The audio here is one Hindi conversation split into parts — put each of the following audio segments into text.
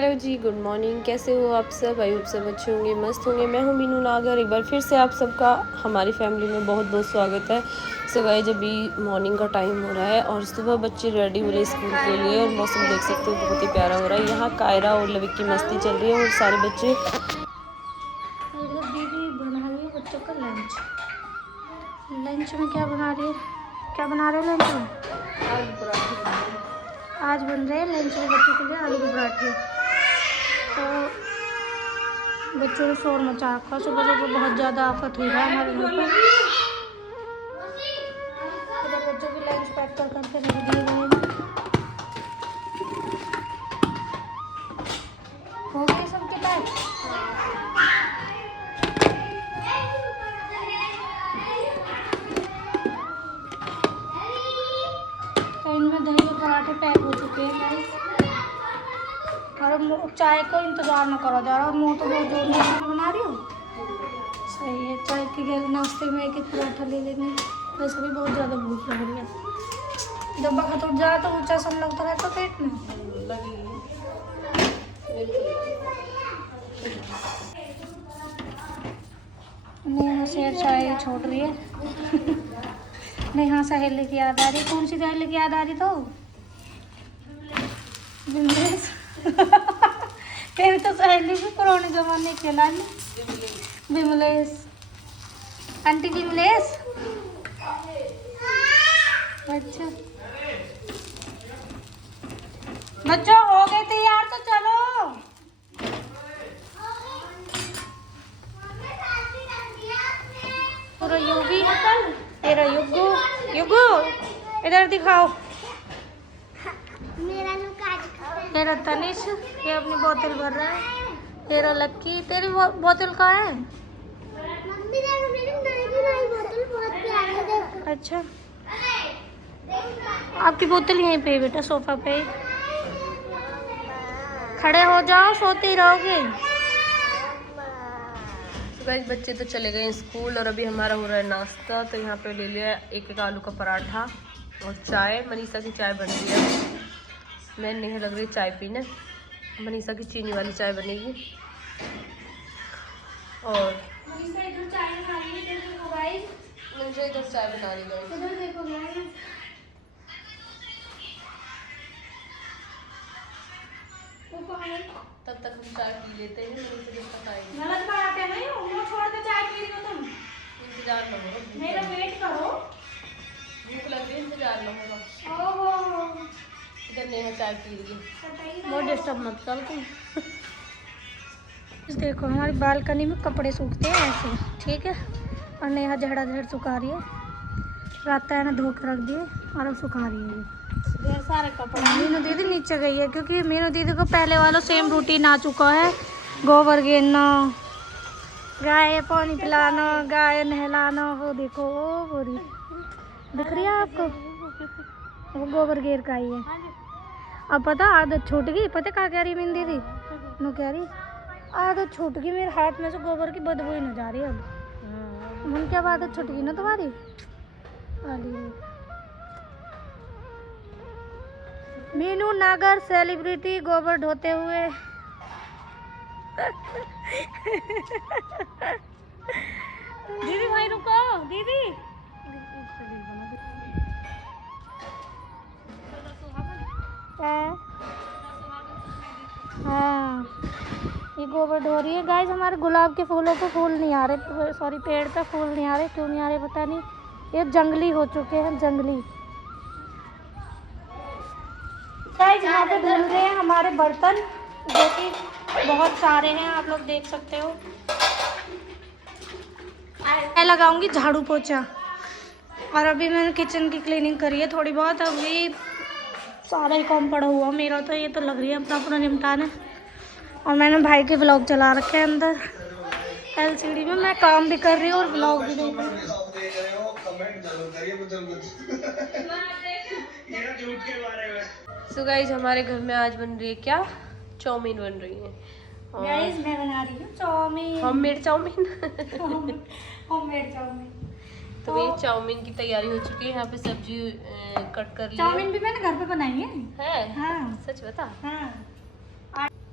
हेलो जी, गुड मॉर्निंग। कैसे हो आप सब? आई होप सब अच्छे होंगे, मस्त होंगे। मैं हूँ मीनू नागर। एक बार फिर से आप सबका हमारी फैमिली में बहुत बहुत स्वागत है। सो गाइस, अभी मॉर्निंग का टाइम हो रहा है और सुबह बच्चे रेडी हो रहे हैं स्कूल के लिए। और मौसम देख सकते हो बहुत ही प्यारा हो रहा है। यहाँ कायरा और लविक की मस्ती चल रही है और सारे बच्चे। दीदी बना रही है बच्चों का लंच। लंच में क्या बना रही है? क्या बना रहे हो लंच में? आलू पराठे। आज बन रहे हैं लंच में बच्चों के लिए आलू के पराठे। तो बच्चों ने शोर मचा रखा। सुबह सुबह बहुत ज़्यादा आफत हुई है हमारे घर पर। इधर बच्चों की लंच पैक कर करके रख दिए गए हैं। हो गई सबके पैक? तो इनमें दही के पराठे पैक हो चुके हैं गाइस। और चाय का इंतज़ार न करा जा रहा। मुँह तो बहुत जोर में बना रही हो। सही है। चाय के नाश्ते में एक पराठा ले लेंगे। वैसे भी बहुत ज़्यादा भूख लग रही है। जब वक्त उठ जाए तो ऊँचा सन लगता रहता पेट में। नेहा शेर चाय छोड़ रही है। नेहा सहेली की याद आ रही। कौन सी सहेली की याद आ रही? तो विमलेश। तेरी तो सहेली भी पुराने जमाने की ना। विमलेश, आंटी विमलेश। अच्छा बच्चों, हो गए तैयार तो चलो। पूरा युगी निकल। तेरा युगू, युगू इधर दिखाओ। तेरा तनिष ये अपनी बोतल भर रहा है। तेरा लक्की, तेरी बोतल कहाँ है? मम्मी देखो, मेरी नई बोतल बहुत प्यारी है। अच्छा, आपकी बोतल यहीं पे बेटा, सोफा पे। खड़े हो जाओ, सोते ही रहोगे। गाइस, बच्चे तो चले गए स्कूल और अभी हमारा हो रहा है नाश्ता। तो यहाँ पे ले लिया एक आलू का पराठा और चाय। मनीषा की चाय बन रही है। मैं नहीं लग रही चाय पीने। मनीषा की चीनी वाली चाय बनेगी। और मनीषा इधर चाय बना रही है। देखो गाइस, मुझे इधर चाय बना रही है। इधर देखो गाइस। तब तक हम चाय पी लेते हैं। मनीषा जब तक आएगी। गलत बात है नहीं, वो छोड़ के चाय पी रही हो तुम। इंतजार न हो, मेरा वेट करो। भूख लग रही है, इंतजार न होगा। ओहो, इधर नेहा चाय पी रही है। वो डिस्टर्ब मत कर तुम। देखो हमारी बालकनी में कपड़े सूखते हैं ऐसे, ठीक है। और नेहा झड़ा सुखा रही है। रात है ना धो के रख दिए और अब सुखा रही है। ढेर सारे कपड़े। मीनू दीदी नीचे गई है क्योंकि मीनू दीदी को पहले वाला सेम रूटीन आ चुका है। गोबर गिरना, गाय पानी पिलाना, गाय नहलाना। वो देखो वो गोरी दिख रही है आपको? वो गोबर गिर का ही है। अब पता आदत छूट गई। पता क्या कह रही मीनू दीदी? नो कह रही आदत छूट गई, मेरे हाथ में से गोबर की बदबू ही न जा रही। अब मन क्या आदत छूट गई ना तुम्हारी। मीनू नागर सेलिब्रिटी गोबर ढोते हुए। दीदी भाई रुको, दीदी हाँ, ये गोबर ढो रही है गाइस। हमारे गुलाब के फूलों पे फूल नहीं आ रहे, सॉरी पेड़ पे फूल नहीं आ रहे। क्यों नहीं आ रहे पता नहीं। ये जंगली हो चुके हैं, जंगली। गाइस यहाँ पे धुल रहे हैं हमारे बर्तन, जो कि बहुत सारे हैं, आप लोग देख सकते हो। मैं लगाऊंगी झाड़ू पोछा। और अभी मैंने किचन की क्लीनिंग करी है थोड़ी बहुत। अभी सारा ही काम पड़ा हुआ मेरा। तो ये तो लग रही है अपना पूरा निपटाने। और मैंने भाई के व्लॉग चला रखे हैं अंदर LCD में। मैं काम भी कर रही हूँ और व्लॉग भी देख रही हूँ। सो गाइस, हमारे घर में आज बन रही है क्या? चाउमीन बन रही है। गाइस मैं बना रही हूँ chowmein, homemade chowmein. Homemade chowmein. तो ये चाउमीन की तैयारी हो चुकी है। यहाँ पे सब्जी कट कर ली है। चाउमीन भी मैंने घर पे बनाई है। है? हाँ। सच बता। हाँ।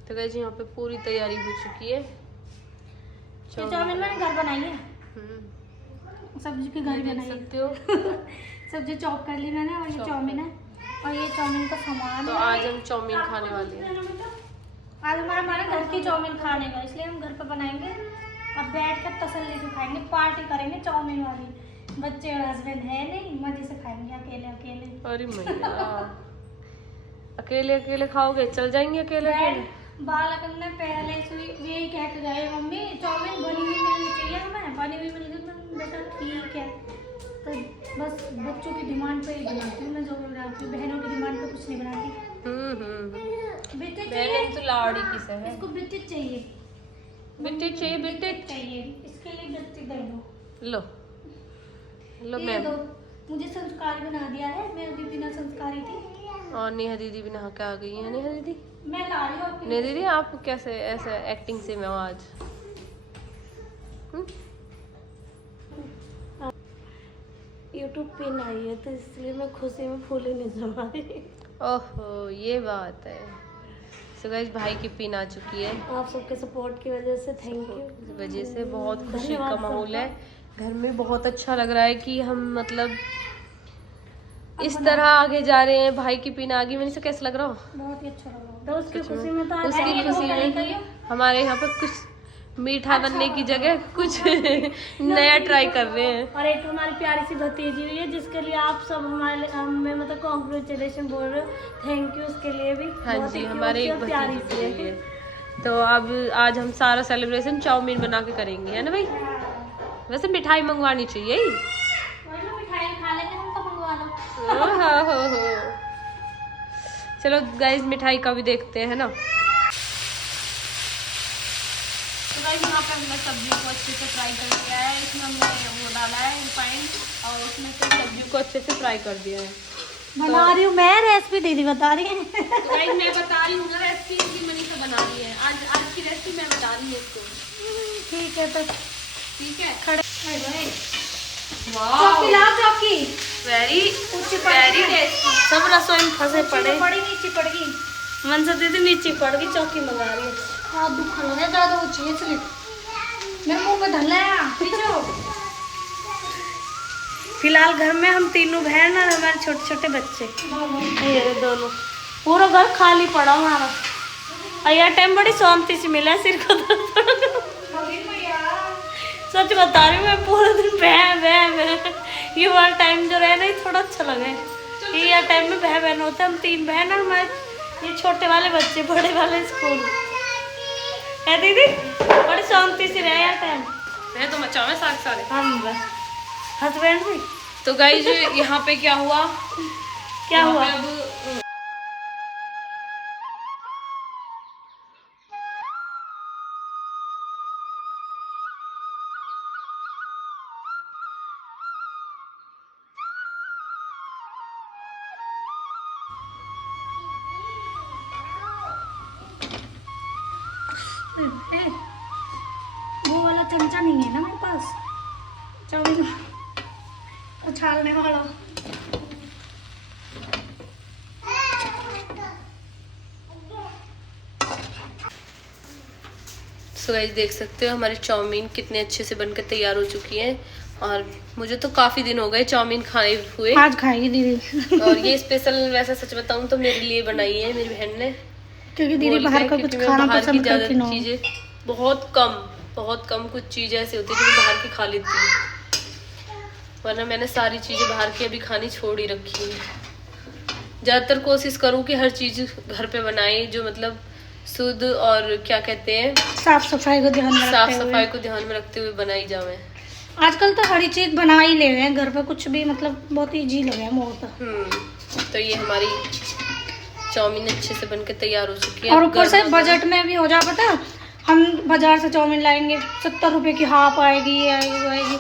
तो गाइस यहाँ पे पूरी तैयारी हो चुकी है। ये चाउमीन मैंने घर बनाई है, सब्जी की घर बनाई सकते हो। सब्जी चॉप कर ली मैंने, और ये चाउमीन है, और ये चाउमीन का सामान तो है। आज हम चाउमीन खाने वाले हैं। आज हमारा घर की चाउमीन खाने का, इसलिए हम घर पे बनाएंगे और बैठ कर तसल्ली से खाएंगे, पार्टी करेंगे चाउमीन वाली। बच्चे और हस्बैंड है नहीं, मजे से खाएंगे अकेले अकेले। अरे मैया, अकेले अकेले खाओगे? चल जाएंगे अकेले अकेले। बालक ने पहले से यही कह के गए, मम्मी चाउमीन बनी हुई मिलनी चाहिए हमें, बनी हुई मिल गई। बेटा ठीक है, तो बस बच्चों की डिमांड पे ही बनाती हूँ मैं, जो भी बनाती हूँ। बहनों की डिमांड पे कुछ नहीं बनाती। बिट्टी चाहिए तो लाड़ी किसे है? इसको बिट्टी चाहिए, बिट्टी चाहिए, बिट्टी चाहिए, इसके लिए बिट्टी दे दो। लो लो ये मैम। दो, मुझे संस्कार बना दिया है, मैं अभी बिना संस्कारी थी। और नेहा दीदी भी नहा के आ गई है। नेहा दीदी, मैं ला रही हूँ आपके नेहा लिए। दीदी आप कैसे ऐसे एक्टिंग से मैं आज? यूट्यूब पे आई है तो इसलिए मैं खुशी में फूले नहीं जमा रही। ओहो ये बात है। सो गाइस भाई की पिन आ चुकी है। आप सबके सपोर्ट की वजह से थैंक यू। इस वजह से बहुत खुशी का धन्यवाद माहौल सबका। है घर में। बहुत अच्छा लग रहा है कि हम मतलब इस तरह आगे जा रहे हैं। भाई की पिन आ गई। मैंने से कैसा लग रहा? बहुत ही अच्छा लगा। तो उसकी सच में। खुशी में तो आज उसकी ये खुशी करेंगे में ये। हमारे यहाँ पे कुछ मीठा बनने की जगह कुछ नया ट्राई कर रहे हैं। और एक हमारी प्यारी सी भतीजी हुई है, जिसके लिए आप सब हमारे हमें मतलब कॉन्ग्रेचुलेशन बोल रहे हो। थैंक यू उसके लिए भी। हाँ बहुत जी, ही हमारे cute एक और प्यारी भतीजी सी के लिए। है। तो अब आज हम सारा सेलिब्रेशन चाउमीन बना के करेंगे, है ना भाई? वैसे मिठाई मंगवानी चाहिए। वही ना, मिठाई खा लेंगे हम, तो मंगवा लो। हो। चलो गाइस मिठाई का भी देखते हैं ना। तो गाइस यहाँ पे हमने सब्जियों को अच्छे से फ्राई कर लिया है। इसमें हमने वो डाला है रिफाइंड, और उसमें से सब्जियों को अच्छे से फ्राई कर दिया है। बना रही हूँ मैं, रेसिपी दीदी बता रही है। तो गाइस मैं बता रही हूँ ना रेसिपी, इनकी मनीषा बना रही है। आज की रेसिपी मैं बता रही हूँ इसको। ठीक है, तो ठीक है। खड़े वाह चौकी लाओ, चौकी वेरी ऊंची वेरी पड़ टेस्टी। सब रसोई में फंसे पड़े। पड़ी नीचे पड़ गई, मनसा दीदी नीचे पड़ गई, चौकी मंगा रही है। हाथ दुखा लगा, ज्यादा ऊंची है इसलिए मेरे मुंह में धल है। पीछे हो। फिलहाल घर में हम तीनों बहन और हमारे छोटे छोटे बच्चे, ये दोनों। पूरा घर खाली पड़ा हमारा। और यह टाइम बड़ी शांति से मिला, सिर को सच बता रही हूँ मैं, पूरे दिन बह ये वाला टाइम जो रहे ना, ये थोड़ा अच्छा लगे। ये टाइम में बहन होते, हम तीन बहन और हमारे ये छोटे वाले बच्चे, बड़े वाले स्कूल है। दीदी बड़ी शांति से रहे यार टाइम। मैं तो मचाओ में सारे हम हस्बैंड भी। तो गाइस यहाँ पे क्या हुआ? क्या हुआ? अब वो वाला चमचा नहीं है ना मेरे पास, चाउमीन उछालने वाला। सो गाइस देख सकते हो हमारी चाउमीन कितने अच्छे से बनकर तैयार हो चुकी है। और मुझे तो काफी दिन हो गए चाउमीन खाए हुए। आज खाएगी दीदी। और ये स्पेशल वैसे सच बताऊं तो मेरे लिए बनाई है मेरी बहन ने, क्योंकि दीदी बोल बाहर के, का कुछ क्योंकि मैं खाना बाहर की पसंद ज्यादा करती ना। चीजें बहुत कम कुछ चीजें ऐसी होती है जो मैं बाहर की खा लेती हूँ, वरना मैंने सारी चीजें बाहर की अभी खानी छोड़ ही रखी है। ज्यादातर कोशिश करूँ कि हर चीज घर पे बनाए जो मतलब शुद्ध और क्या कहते हैं साफ सफाई को ध्यान में साफ रखते हुए। सफाई को ध्यान में रखते हुए बनाई जावे। आजकल तो हर चीज बना ही ले रहे हैं घर पे, कुछ भी मतलब बहुत इजी लगे है बहुत। तो ये हमारी चाउमीन अच्छे से बनके तैयार हो चुकी है। और ऊपर से बजट में भी हो जा, पता हम बाजार से चाउमीन लाएंगे 70 रुपए की हाफ आएगी, ये आएगी वो आएगी,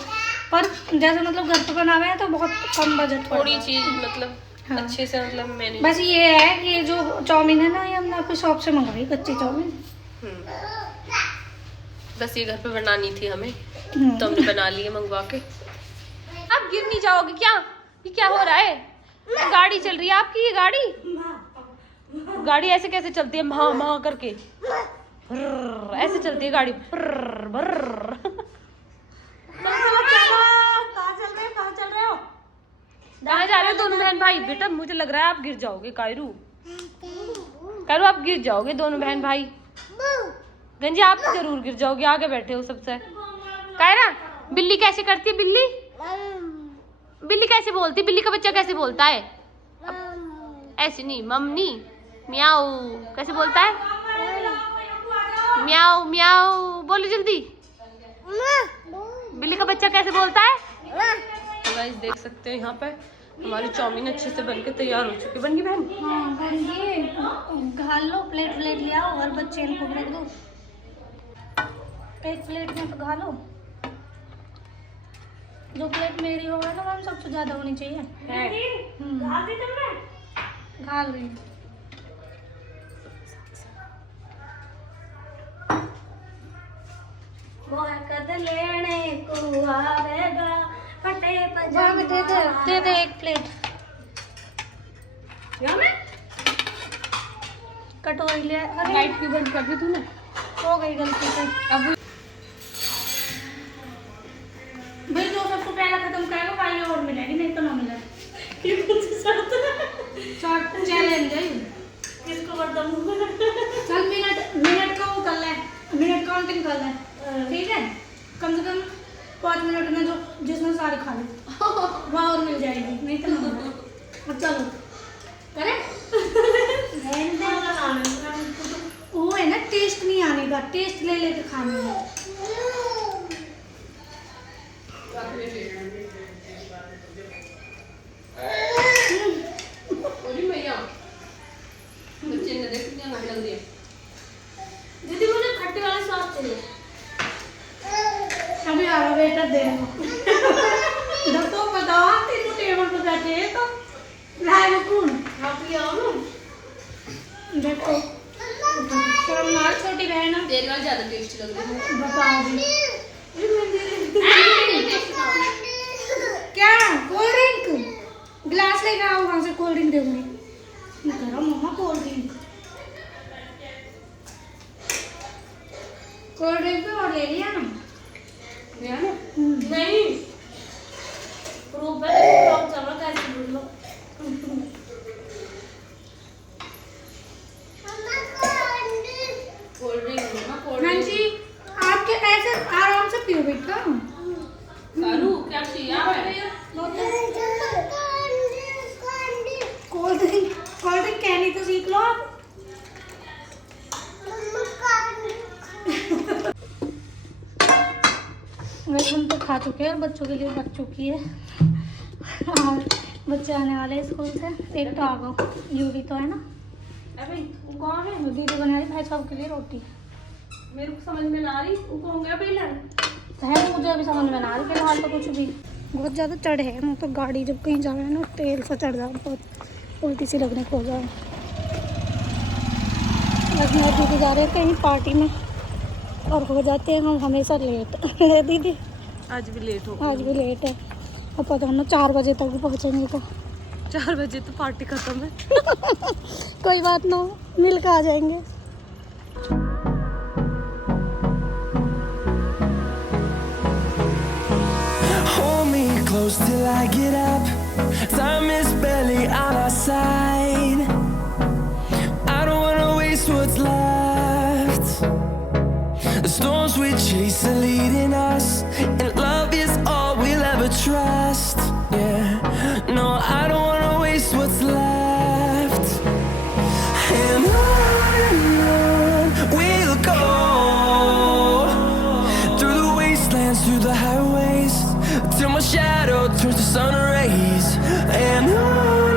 पर जैसे मतलब घर पे बनावे हैं तो बहुत कम बजट थोड़ी चीज मतलब हाँ। अच्छे से मतलब मैंने बस ये है कि ये जो चाउमीन है ना, ये हमने आपकी शॉप से मंगाई, कच्ची चाउमीन। बस ये घर पे बनानी थी हमें, तो हमने बना ली है मंगवा के। आप गिर नहीं जाओगे क्या? ये क्या हो रहा है? गाड़ी चल रही है आपकी, ये गाड़ी गाड़ी ऐसे कैसे चलती है, महा महा करके, भर्र, ऐसे चलती है गाड़ी, भर्र, भर्र। कहाँ जा रहे हो दोनों बहन भाई? बेटा मुझे लग रहा है आप गिर जाओगे कायरू, कायरू आप गिर जाओगे दोनों बहन भाई। गंजी आप जरूर गिर जाओगे, आगे बैठे हो सबसे। कायरा बिल्ली कैसे करती है? बिल्ली बिल्ली कैसे बोलती? बिल्ली का बच्चा कैसे बोलता है? ऐसे नहीं, मम्मी म्याऊ कैसे बोलता है? म्याऊ म्याऊ बोलो जल्दी। बिल्ली का बच्चा कैसे बोलता है? तो गाइस देख सकते हैं यहाँ पे हमारी चाउमीन अच्छे से बनके तैयार हो चुकी है। बन गई बहन? हाँ बन गई। घाल लो, प्लेट व्लेट ले आओ और बच्चे इनको रख दो एक प्लेट में। तो घालो, जो प्लेट मेरी होगा ना मैम सबसे ज्यादा होनी चाहिए। घाल रही लेने को आवेगा फटे पजामा। दे दे एक प्लेट। कटोरी ले। लाइट की बंद कर दी तूने? हो गई गलती से। अब भाई जो सबको पहला खत्म करेगा भाई और मिलेगी, नहीं तो ना मिलेगा। चैलेंज है किसको खत्म। चल मिनट का वो कर ले, मिनट काउंटिंग कर ले, ठीक है? कम से कम 5 मिनट में जो जिसमें सारी खा ली वह और मिल जाएगी, नहीं तो ना। चलो करें। वो है ना टेस्ट नहीं आने का, टेस्ट ले लेके खाने का। दीदी मुझे खट्टे वाले सॉस चाहिए। अभी आ रहा बेटा दे दो। तो बताओ तीनों टेबल पर बैठे हैं तो राय में कौन आप ही आओ ना। देखो हमारी छोटी बहन है, तेरी वाली ज्यादा टेस्टी लग रही है। बता दी क्या? कोल्ड ड्रिंक गिलास लेके आओ, वहां से कोल्ड ड्रिंक दूंगी। करो मम्मा कोल्ड ड्रिंक। कोल्ड ड्रिंक भी और ले लिया ना? नहीं प्रूफ है तो चलो कैसे बोल लो। कोल्ड ड्रिंक लो ना, कोल्ड हाँ जी आपके ऐसे आराम से पियो बेटा। कारू क्या चाहिए? कोल्ड ड्रिंक कहनी तो सीख लो आप। वैसे हम तो खा चुके हैं, बच्चों के लिए बच चुकी है। और बच्चे आने वाले हैं स्कूल से। एक तो आ गो यूवी तो है ना। अरे वो कौन है? दीदी बना रही भाई साहब के लिए रोटी। मेरे को समझ में ना आ रही वो कौन गया पहले है, मुझे अभी समझ में ना आ रही फिलहाल तो कुछ भी। बहुत ज़्यादा चढ़ है ना, तो गाड़ी जब कहीं जा रहे हैं ना तेल सा चढ़ जाए, बहुत उल्टी सी लगने को हो जाए। बस मेरे दीदी जा रहे हैं कहीं पार्टी में और हो जाते हैं हम हमेशा लेट। दीदी आज भी लेट हो आज भी लेट है। अब पता ना 4 बजे तक भी पहुँचेंगे तो 4 बजे तो पार्टी खत्म है। कोई बात ना, मिल के आ जाएंगे। Hold me close till I get up. Time is barely on our side. I don't wanna waste what's left. The storms we chase are leading us, and love is all we'll ever trust. Yeah, no, I don't wanna waste what's left. And on we'll go, through the wastelands, through the highways, till my shadow turns to sun rays. And on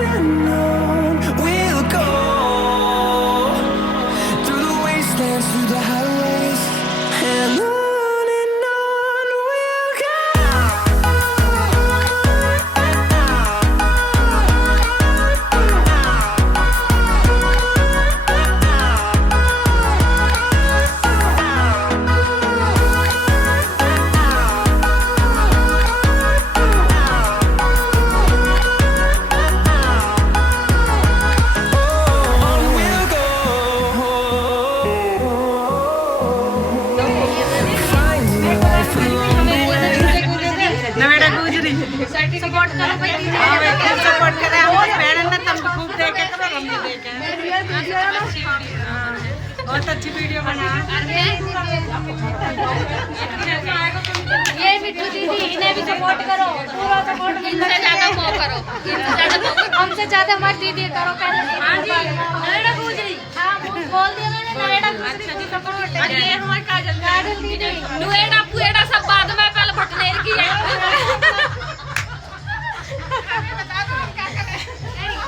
इनसे ज्यादा वो करो, हमसे ज्यादा हमारी दीदी करो पहले। हाँ जी, नरेड़ा गुजरी। हाँ बोल दिया मैंने, नरेड़ा गुजरी को पकड़ो। ये हमारी काजल दीदी। नुएड़ा पुएड़ा सब बाद में, पहले भटनेर की है। बता दो हम क्या करें।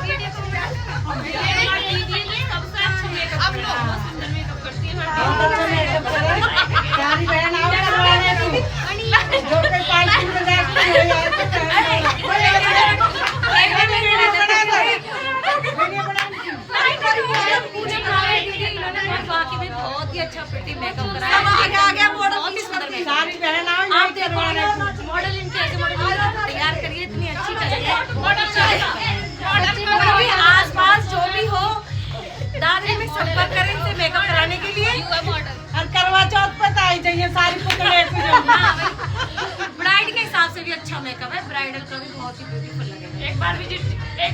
वीडियो को दीदी ने सबसे अच्छा मेकअप, अब लोग बहुत सुंदर मेकअप करती है। प्यारी बहन आओ करवाने तू, जो कोई पार्टी में जाती है यार तो बाकी में बहुत ही अच्छा प्रिटी मेकअप कराया। आ गया मॉडल, बहुत ही सुंदर मेकअप। सारी बहन आओ, आप देखो मॉडल इनके ऐसे मॉडल तैयार करिए, इतनी अच्छी करिए मॉडल। आस-पास जो भी हो दादरी में संपर्क करें इनसे मेकअप कराने के लिए। और करवा चौथ पर आई जाइए सारी पुतले। ब्राइड के हिसाब से भी अच्छा मेकअप है, ब्राइडल का भी बहुत ही ब्यूटीफुल लगेगा। एक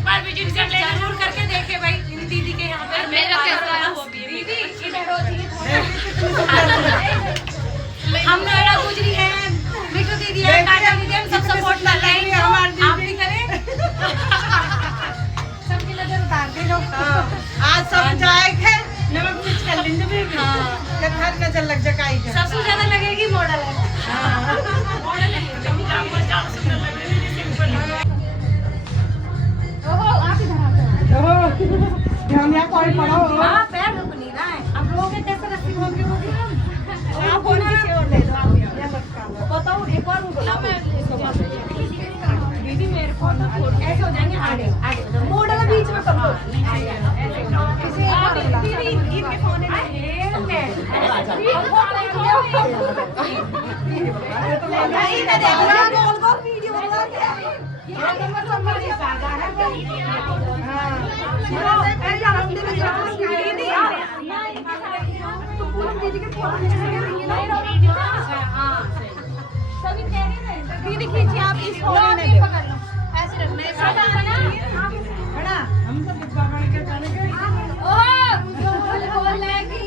बार विजिट जरूर करके देखे भाई इन दीदी के यहाँ पे। मेरा कैसा है वो भी दीदी हम नोएडा गुजरी है, मिठू दीदी है, काटा दीदी हम सब सपोर्ट कर रहे हैं। आप भी करें, सबकी नजर उतार दे लो। आज सब जाएंगे नमक मिर्च कर लेंगे भी। हाँ हर नजर लग जाएगी, सबसे ज्यादा लगेगी मॉडल है। मॉडल है हम यहाँ कोई पढ़ो। हाँ पैर रुक नहीं रहा है, अब लोग कैसे रस्सी घूम होगी। आप फोन पीछे और ले दो, आप बताओ एक और दीदी मेरे फोन में ऐसे हो जाएंगे। आगे मॉडल बीच में कर दो, दीदी इनके फोन में दीदी खींचिए आप इस फोन में पकड़ लो, ऐसे रखना है बड़ा। हम सब डिब्बा बन के चलेंगे। ओह पिस्तौल बोलेगी,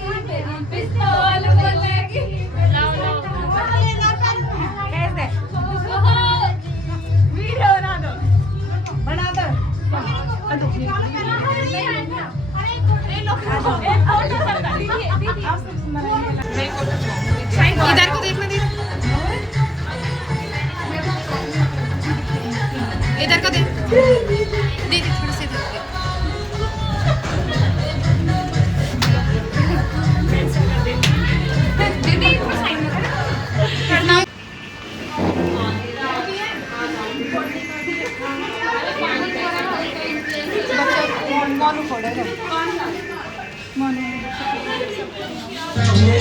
पिस्तौल बोलेगी। लाओ कैसे वीडियो बना दो इधर को देखना दीदी, इधर को देख दीदी, थोड़ा सा इधर दीदी साइड में करना।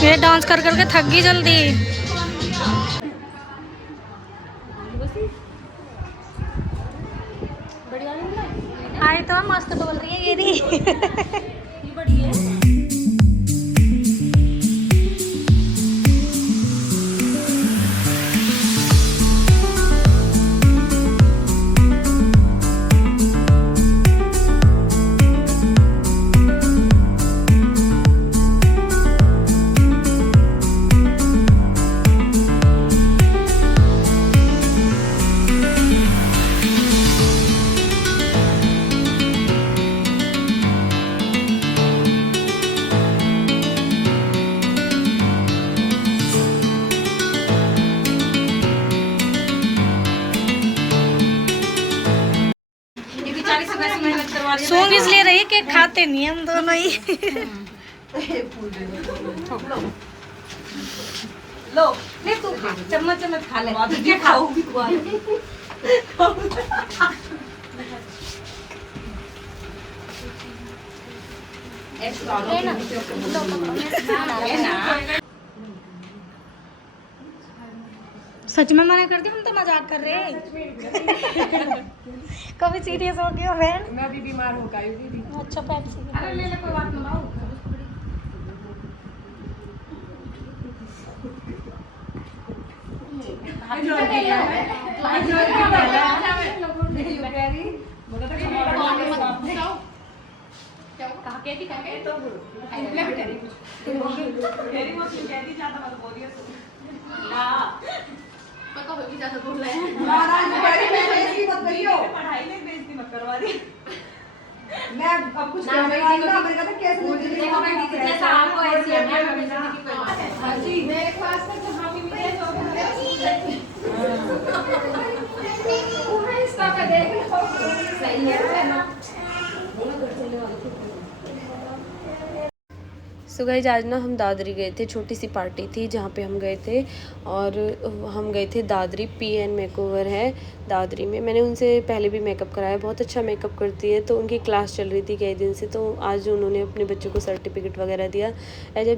ये डांस कर करके थक गई जल्दी। आई तो मस्त बोल रही है ये भी। सॉन्ग इसलिए रही कि खाते नहीं हम दोनों ही। लो ले तू खा, चम्मच चम्मच खा ले, क्या खाऊंगी सच में मना करती हूँ, हम तो मजाक कर रहे हैं। कभी सीरियस हो गया बहन? मैं अभी बीमार हो गई दीदी। अच्छा पेप्सी। अरे ले ले कोई बात ना लाओ। पढ़ाई में बेइज्जती मत करवा दी। मैं अब कुछ करने वाली ना, मैंने कहा कैसे मेरे क्लास में जहाँ भी मिले तो सही है ना। सो गाइस आज ना हम दादरी गए थे, छोटी सी पार्टी थी जहाँ पे हम गए थे और हम गए थे दादरी PN मेकओवर है दादरी में। मैंने उनसे पहले भी मेकअप कराया, बहुत अच्छा मेकअप करती है। तो उनकी क्लास चल रही थी कई दिन से, तो आज उन्होंने अपने बच्चों को सर्टिफिकेट वगैरह दिया। एज अ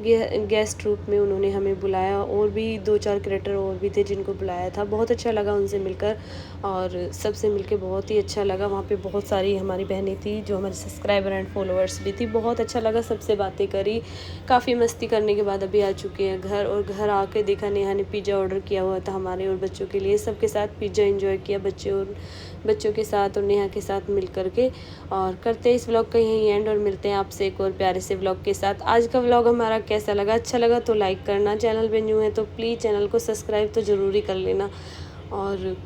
गेस्ट रूप में उन्होंने हमें बुलाया और भी 2-4 क्रिएटर और भी थे जिनको बुलाया था। बहुत अच्छा लगा उनसे मिलकर और सबसे मिलकर बहुत ही अच्छा लगा। वहाँ पे बहुत सारी हमारी बहनें थी जो हमारे सब्सक्राइबर एंड फॉलोअर्स भी थी। बहुत अच्छा लगा, सबसे बातें करी, काफ़ी मस्ती करने के बाद अभी आ चुके हैं घर। और घर आके देखा नेहा ने पिज़्ज़ा ऑर्डर किया हुआ था हमारे और बच्चों के लिए। सबके साथ पिज़्ज़ा एंजॉय किया बच्चों के साथ और नेहा के साथ मिल करके। और करते हैं इस व्लॉग का यहीं एंड और मिलते हैं आपसे एक और प्यारे से व्लॉग के साथ। आज का व्लॉग हमारा कैसा लगा? अच्छा लगा तो लाइक करना, चैनल पे न्यू है तो प्लीज़ चैनल को सब्सक्राइब तो ज़रूर ही कर लेना और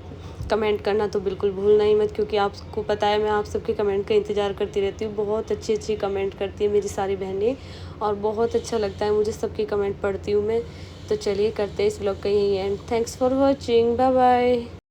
कमेंट करना तो बिल्कुल भूलना ही मत, क्योंकि आपको पता है मैं आप सबके कमेंट का इंतज़ार करती रहती हूँ। बहुत अच्छी कमेंट करती है मेरी सारी बहनें और बहुत अच्छा लगता है मुझे, सबके कमेंट पढ़ती हूँ मैं। तो चलिए करते हैं इस व्लॉग का यही end. Thanks for watching, bye bye.